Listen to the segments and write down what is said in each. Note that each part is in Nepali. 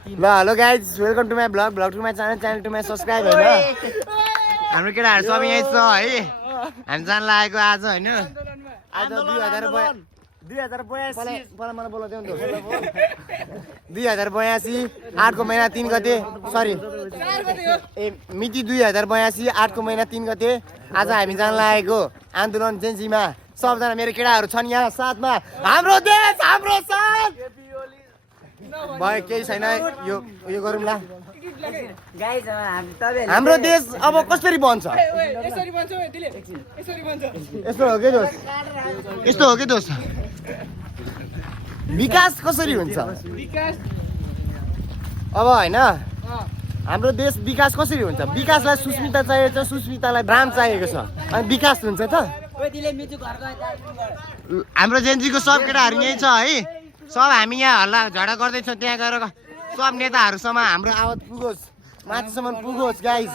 ल hello guys welcome to my blog to my channel to my subscribe होइन हाम्रो केटाहरू सब यहीँ छ है हामी जान लागेको आज होइन आज 2082 8को महिना 3 गते सरी मिति 2082 8को महिना 3 गते आज हामी जान लागेको आन्दोलन जेन्जीमा सबजना मेरो केटाहरू छन् यहाँ साथमा हाम्रो देश हाम्रो साथ भयो केही छैन यो गरौँला हाम्रो देश अब कसरी बन्छ यस्तो हो के दोस्त विकास कसरी हुन्छ अब होइन हाम्रो देश विकास कसरी हुन्छ विकासलाई सुस्मिता चाहिएको छ सुस्मितालाई ब्राम चाहिएको छ अनि विकास हुन्छ त हाम्रो जेन्जीको सब केटाहरू यहीँ छ है सब हामी यहाँ हल्ला झगडा गर्दैछौँ त्यहाँ गएर सब नेताहरूसम्म हाम्रो आवाज पुगोस् माथिसम्म पुगोस् गाइज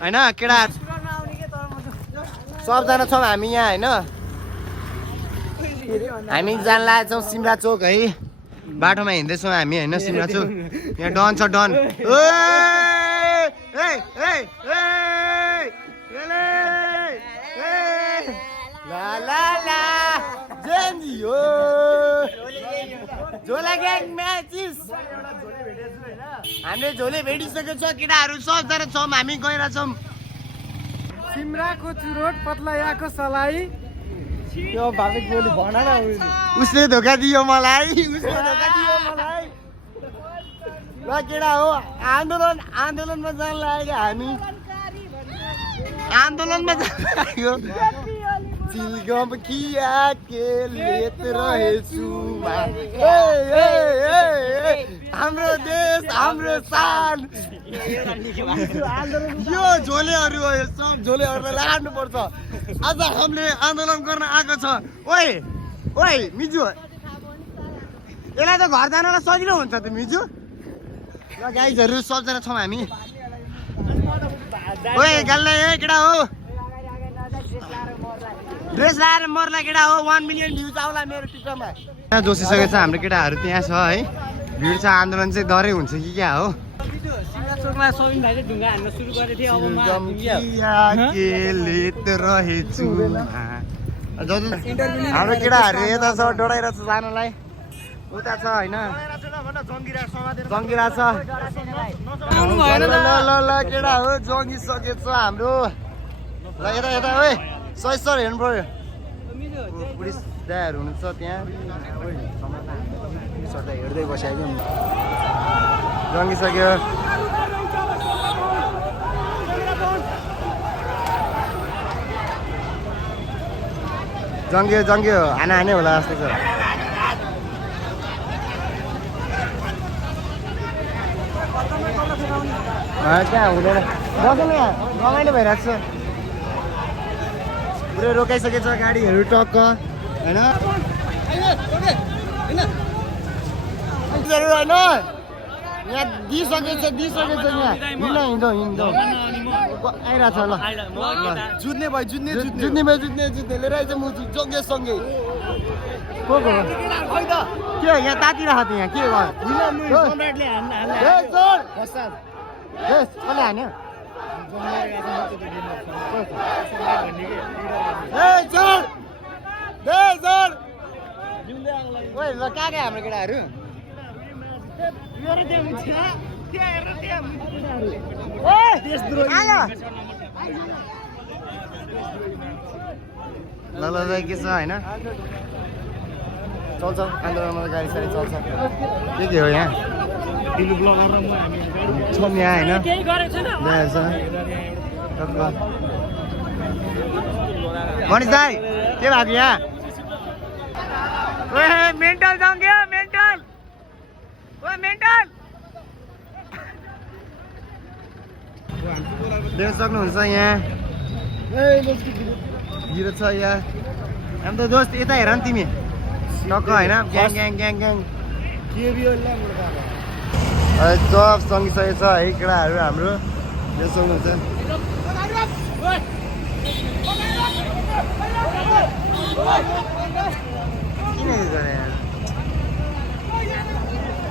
होइन केटाहरू सबजना छौँ हामी यहाँ होइन हामी जान लागेको छौँ सिमरा चोक है बाटोमा हिँड्दैछौँ हामी होइन सिमरा चोक यहाँ डन छ डन जेन्जी हो झोला ग्याङ म्याचिस हामीले झोले भेटिसकेको छ केटाहरू सबजना छौँ हामी गइरहेछौँ सिमराको चुरोट पत्लायाको सलाई त्यो भाबी गोली भन न उसले धोका दियो मलाई ल केटा हो आन्दोलनमा जान लागेको हामी आन्दोलनमा जान लाग्यो चिलगम किया के लेत रहेछु हाम्रो देश हाम्रो शान यो झोलेहरू हो यो सब झोलेहरूलाई लाड्नुपर्छ आज हामीले आन्दोलन गर्न आएको छ ओए मिजु यसलाई त घर जानलाई सजिलो हुन्छ त मिजु ल गाइजहरू सबजना छौँ हामी ओए गाल्ला केटा हो ड्रेस लाएर मर्ला केटा हो 1 मिलियन भ्युज आउला मेरो टिकटकमा यहाँ जोसिसकेको छ हाम्रो केटाहरू त्यहाँ छ है भिड छ आन्दोलन चाहिँ डरै हुन्छ कि क्या हो हाम्रो केटाहरू यता छ डराइरहेको छ जानलाई उता छ होइन जङ्गिरा छ ल केटा हो जङ्गिसकेको छ हाम्रो ल यता ओए सर हेर्नु पर्यो पुलिस दायाहरू हुनुहुन्छ त्यहाँ पुलिसहरू हेर्दै बसिहाल्यो नि जङ्गिसक्यो जङ्गियो हाने होला जस्तो छ त्यहाँ हुँदैन बस्नु यहाँ रमाइलो भइरहेको छ पुरै रोकाइसकेको छ गाडीहरू टक्क होइन यहाँ दिइसकेको छ यहाँ हिँड्दो आइरहेको छ ल जुत्ने भयो लिएर आइज म जोग्यसँगै को के यहाँ तातिरहेको थियो यहाँ के कसले हान्यो ल कहाँ गयो हाम्रो केटाहरू ल के छ होइन चल्छ आन्दोलनमा त गाडी साडी चल्छ के हो यहाँ छौँ यहाँ होइन मनिष दाई के भएको यहाँ मेन्टल जङ्ग्यो मेन्टल देख्न सक्नुहुन्छ यहाँ भिड छ यहाँ हामी त दोस्त यता हेर नि तिमी टक्क होइन ग्याङ सब सँगिसकेको छ है केटाहरू हाम्रो यो सक्नुहुन्छ किन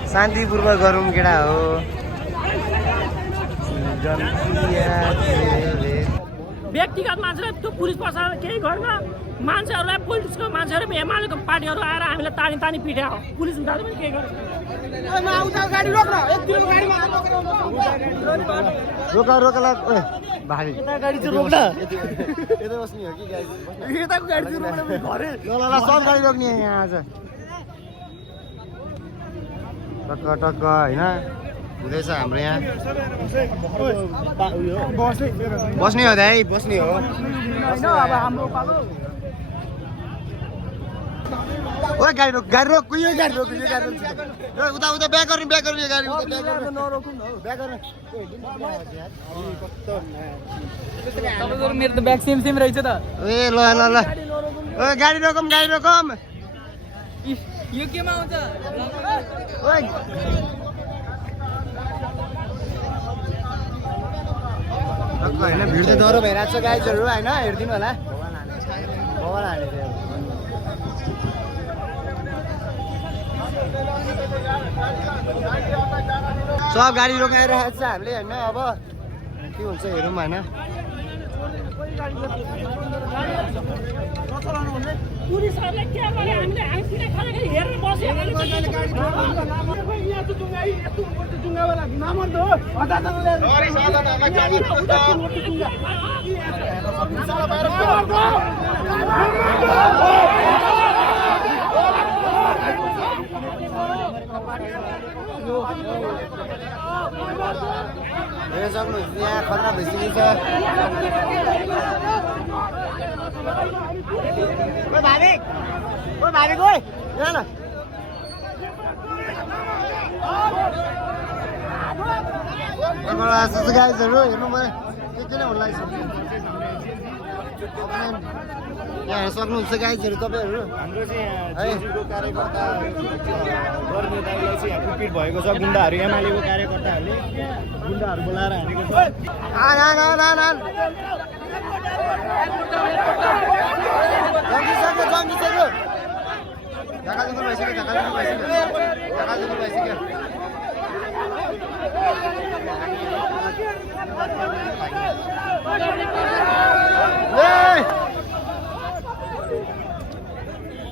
शान्तिपूर्वक गरौँ केटा हो व्यक्तिगत मान्छेलाई त्यो पुलिस प्रशासन केही गर्न मान्छेहरूलाई पोलिटिक्सको मान्छेहरू एमालेको पार्टीहरू आएर हामीलाई तानी तानी पिट्या हो पुलिस हुँदा पनि केही गर्छ रोका रोका भारी गाडी चाहिँ रोक्न यता बस्ने हो कि गाडी यताको गाडी चाहिँ रोक्न भरे ल सब गाडी रोक्ने यहाँ आज टक्क टक्क होइन हुँदैछ हाम्रो यहाँ बस्ने हो दाइ बस्ने हो अब हाम्रो ओ गाडी रोक यो गाडी रोक उता उता ब्याक गर्नु यो गाडी मेरो त ब्याग सेम रहेछ त ए ल ओ गाडी रोकम यो केमा आउँछ होइन भिड त डह्रो भइरहेको छ गाइजहरू होइन हेरिदिनु होला बवाल हानेको थियो सब गाडी रोकाइरहेको छ हामीले होइन अब के हुन्छ हेरौँ होइन पुलिसहरूले के गरे हामीले हामीसित खरेर हेरेर बस्यो हेर्न सक्नुहुन्छ यहाँ खतरा भइसकेको छ ओ भाबी गयो यहाँ ल गाइजहरू हेर्नु मलाई के नै हुन लाग्छ यहाँ हेर्न सक्नुहुन्छ गाइजहरू तपाईँहरू हाम्रो चाहिँ यहाँ जेजुको कार्यकर्ता गर्ने दाइलाई चाहिँ यहाँ कुटपिट भएको छ गुन्डाहरू एमालेको कार्यकर्ताहरूले गुन्डाहरू बोलाएर हानेको छ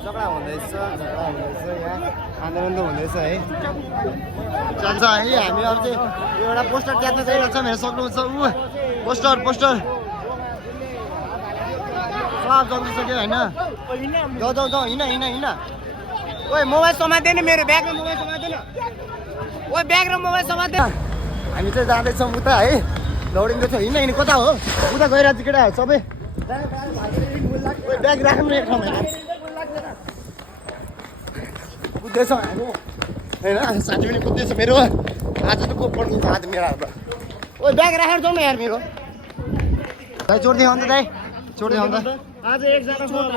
झगडा हुँदैछ यहाँ आन्दोलन त हुँदैछ है चल्छ है हामी अब चाहिँ एउटा पोस्टर ट्याक्न गइरहेको छौँ हेर्न सक्नुहुन्छ पोस्टर सब जल्दिसक्यो होइन जाउँ हिँड ओइ मोबाइल समात्दैन मेरो ब्याग र मोबाइल समात्दैन ओइ ब्याग र मोबाइल समात्दैन हामी चाहिँ जाँदैछौँ उता है दौडिँदैछौँ हिँड कता हो उता गइरहेको छ केटाहरू सबै ब्याग राख्नु एक ठाउँमा कुद्दैछौँ हामी होइन साथी पनि कुद्दैछ मेरो आज त को पड्किन्छ आज मेरो हातमा ओ ब्याग राखेर जाउँ न यार मेरो दाइ चोट देखाउनु त दाइ चोट देखाउनु त आज एकजना चोट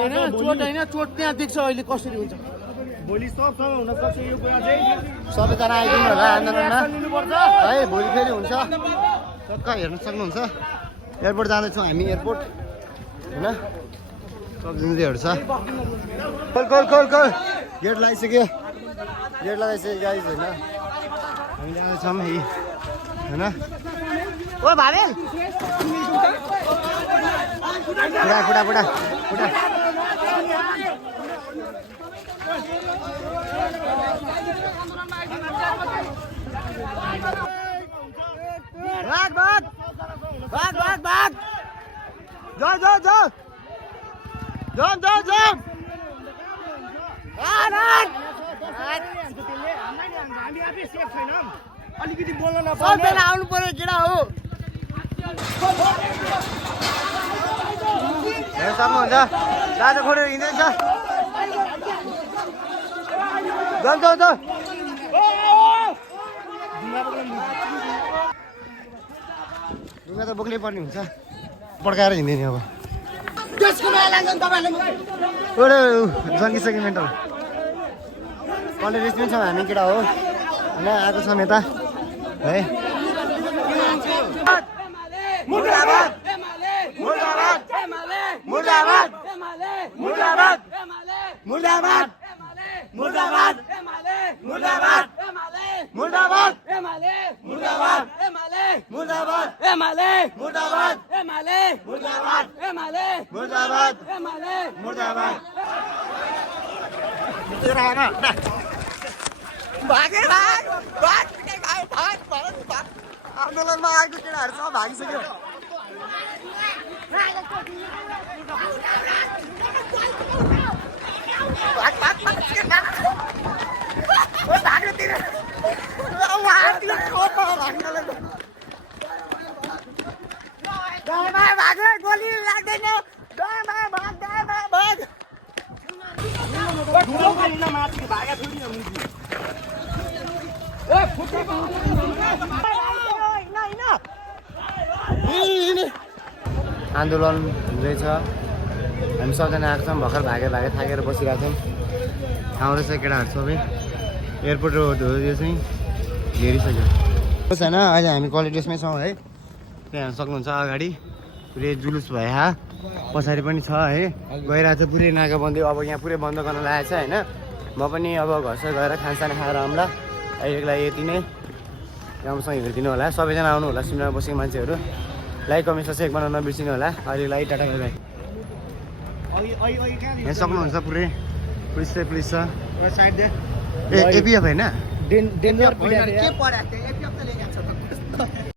होइन चोट त्यहाँ देख्छ अहिले कसरी हुन्छ भोलि सबसँग हुन सक्छ यो कुरा चाहिँ सबैजना आइदिनु होला आन्दोलनमा है भोलि फेरि हुन्छ टक्क हेर्न सक्नुहुन्छ एयरपोर्ट जाँदैछौँ हामी एयरपोर्ट होइन सब जिन्जेहरू छ कल गेट लगाइसक्यो गाइज होइन हामी जाँदैछौँ होइन ओ भाबी बुढा भाग जाऊ अलिकति बोल्न सबैले आउनु पर्यो केटा हो हेर्न सक्नुहुन्छ दाजु खोलेर हिँड्दैछ जाऊ ढुङ्गा त बोक्नै पर्ने हुन्छ पड्काएर हिँड्दैन अब जन्किसक्यो मेन्टल कन्टेस्ट पनि छौँ हामी केटा हो होइन आएको छौँ यता है मुर्दाबाद एमाले मुर्दाबाद एमाले मुर्दाबाद एमाले मुर्दाबाद एमाले मुर्दाबाद एमाले मुर्दाबाद एमाले मुर्दाबाद भागे भाग भाग भाग भाग भाग आन्दोलनमा आएको केटाहरू सब भागिसक्यो भाग भाग भाग गोली लाग्दैन भाग आन्दोलन हुँदैछ हामी सबजना आएको छौँ भर्खर भागे थाकेर बसिरहेको छौँ आउँदैछ केटाहरू सबै एयरपोर्ट रोड हो यो चाहिँ हेरिसक्यो छैन अहिले हामी कलेज ड्रेसमै छौँ है त्यहाँ सक्नुहुन्छ अगाडि पुरै जुलुस भयो पछाडि पनि छ है गइरहेको छ पुरै नाकाबन्दी अब यहाँ पुरै बन्द गर्न लागेको छ होइन म पनि अब घरसर गएर खानसाना खाएर आउँला अहिलेको लागि यति नै राम्रोसँग हेरिदिनु होला सबैजना आउनु होला सुनेर बसेको मान्छेहरू लाइक कमेन्ट सब्सक्राइब गर्न नबिर्सिनु होला अहिलेको लागि टाटा बाइ बाइ यहाँ सक्नुहुन्छ पुरै पुलिस छ साइड दे एपिएफ होइन डेन्जर